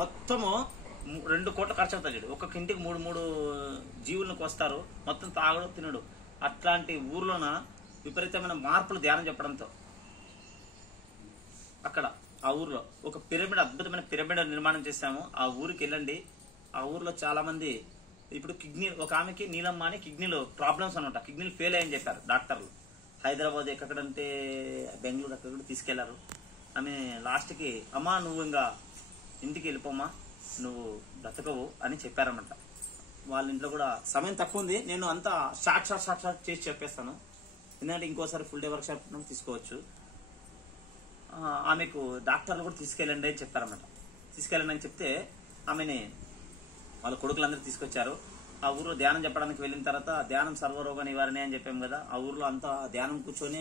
మొత్తము 2 కోట్ల ఖర్చు అవుతుంది. ఒక్కొక్క ఇంటికి 3 జీవులకు వస్తారు, మొత్తం తాగడు తినడు. అట్లాంటి ఊర్లోన విపరీతమైన మార్పులు ధ్యానం చెప్పడంతో అక్కడ ఆ ఊర్లో ఒక పిరమిడ్, అద్భుతమైన పిరమిడ్ నిర్మాణం చేశాము. ఆ ఊరికి వెళ్ళండి. ఆ ఊర్లో చాలా మంది ఇప్పుడు కిడ్నీ, ఒక ఆమెకి నీలమ్మ అని కిడ్నీలో ప్రాబ్లమ్స్ అనమాట, కిడ్నీలు ఫెయిల్ అయ్యని చెప్పారు డాక్టర్లు. హైదరాబాద్ ఎక్కడంటే బెంగళూరు అక్కడ తీసుకెళ్లారు. ఆమె లాస్ట్కి అమ్మా నువ్వు ఇంకా ఇంటికి వెళ్ళిపోమ్మా, నువ్వు బ్రతకవు అని చెప్పారన్నమాట. వాళ్ళ ఇంట్లో కూడా సమయం తక్కువ ఉంది, నేను అంతా షార్ట్ చేసి చెప్పేస్తాను. ఎందుకంటే ఇంకోసారి ఫుల్ డే వర్క్ షాప్ తీసుకోవచ్చు. ఆమెకు డాక్టర్లు కూడా తీసుకెళ్ళండి అని చెప్పారన్నమాట. తీసుకెళ్ళండి అని చెప్తే ఆమెని వాళ్ళ కొడుకులందరూ తీసుకొచ్చారు. ఆ ఊర్లో ధ్యానం చెప్పడానికి వెళ్ళిన తర్వాత ధ్యానం సర్వరోగ నివారణ అని చెప్పాము కదా, ఆ ఊర్లో అంతా ధ్యానం కూర్చొని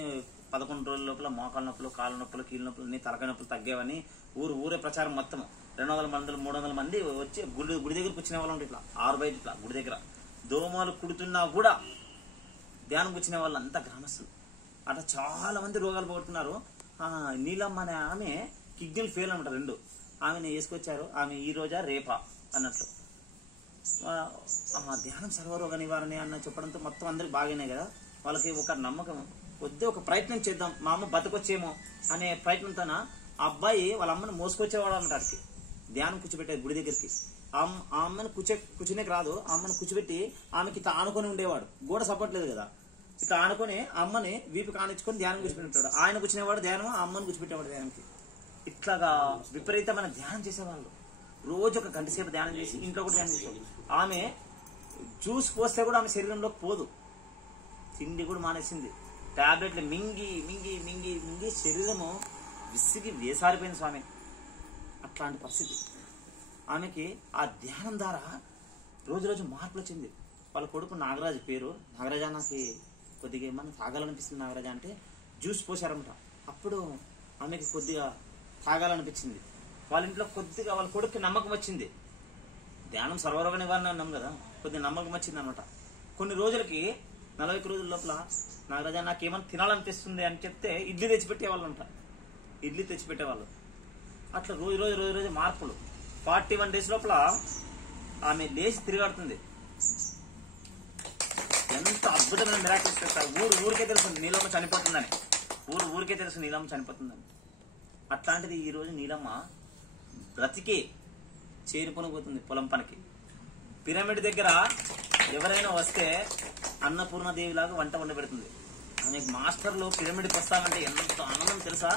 11 రోజుల లోపల మోకాల నొప్పులు, కాళ్ళ నొప్పులు, కీళ్ళ నొప్పులు, అన్ని తలకాయ నొప్పులు తగ్గేవని ఊరే ప్రచారం. మొత్తం 200 మంది 300 మంది వచ్చి గుడి దగ్గర కూర్చునే వాళ్ళు. ఇట్లా 6 బయట ఇట్లా గుడి దగ్గర దోమలు కుడుతున్నా కూడా ధ్యానం కూర్చునే వాళ్ళు అంతా గ్రామస్తులు. అట్లా చాలా మంది రోగాలు పోగొట్టున్నారు. నీలమ్మ అనే ఆమె కిడ్నీలు ఫెయిల్ అనమాట 2. ఆమెను వేసుకొచ్చారు. ఆమె ఈ రోజా రేపా అన్నట్లు ధ్యానం సర్వరోగ నివారణ అన్న చెప్పడంతో మొత్తం అందరికి బాగానే కదా. వాళ్ళకి ఒక నమ్మకం, వద్దే ఒక ప్రయత్నం చేద్దాం, మా అమ్మ బతకొచ్చేమో అనే ప్రయత్నంతో ఆ అబ్బాయి వాళ్ళ అమ్మని మోసుకొచ్చేవాడు అన్నమాట. ఆడికి ధ్యానం కూర్చోబెట్టారు గుడి దగ్గరికి. ఆ అమ్మని కూర్చునేకి రాదు, ఆ అమ్మని కూర్చోబెట్టి ఆమెకి ఇట్లా ఆనుకొని ఉండేవాడు. గోడ సపోర్ట్ లేదు కదా, ఇట్లా ఆనుకొని అమ్మని వీపు కానిచ్చుకొని ధ్యానం కూర్చోబెట్టాడు. ఆయన కూర్చునేవాడు ధ్యానం, ఆ అమ్మని కూర్చోబెట్టేవాడు ధ్యానంకి. ఇట్లాగా విపరీతమైన ధ్యానం చేసేవాళ్ళు. రోజు ఒక గంట సేపు ధ్యానం చేసి ఇంట్లో కూడా ధ్యానం చేసేవాడు. ఆమె జ్యూస్ పోస్తే కూడా ఆమె శరీరంలో పోదు, తిండి కూడా మానేసింది. టాబ్లెట్లు మింగి మింగి మింగి మింగి శరీరము విసిగి వేసారిపోయింది స్వామి. అట్లాంటి పరిస్థితి ఆమెకి. ఆ ధ్యానం ద్వారా రోజు రోజు మార్పులు వచ్చింది. వాళ్ళ కొడుకు నాగరాజు పేరు. నాగరాజ నాకు కొద్దిగా ఏమన్నా తాగాలనిపిస్తుంది నాగరాజ అంటే జ్యూస్ పోసారన్నమాట. అప్పుడు ఆమెకి కొద్దిగా తాగాలనిపించింది. వాళ్ళ ఇంట్లో కొద్దిగా వాళ్ళ కొడుకు నమ్మకం వచ్చింది. ధ్యానం సర్వరోగ నివారణ అన్నాం కదా, కొద్దిగా నమ్మకం వచ్చింది అనమాట. కొన్ని రోజులకి 40 రోజుల లోపల నాగరాజా నాకేమన్నా తినాలనిపిస్తుంది అని చెప్తే ఇడ్లీ తెచ్చిపెట్టేవాళ్ళు అంట. ఇడ్లీ తెచ్చిపెట్టేవాళ్ళు. అట్లా రోజు మార్పులు. 41 డేస్ లోపల ఆమె లేచి తిరిగాడుతుంది. ఎంత అద్భుతమైన మిరాకిల్స్ చేస్తారు. ఊరికే తెలుస్తుంది నీలమ్మ చనిపోతుందని. ఊరికే తెలుసు నీలమ్మ చనిపోతుందని. అట్లాంటిది ఈ రోజు నీలమ్మ బ్రతికి చేరిపోనిపోతుంది పొలం పనికి. పిరమిడ్ దగ్గర ఎవరైనా వస్తే అన్నపూర్ణదేవి లాగా వంట వండి పెడుతుంది. ఆమె మాస్టర్లు పిరమిడ్కి వస్తామంటే ఎంత ఆనందం తెలుసా.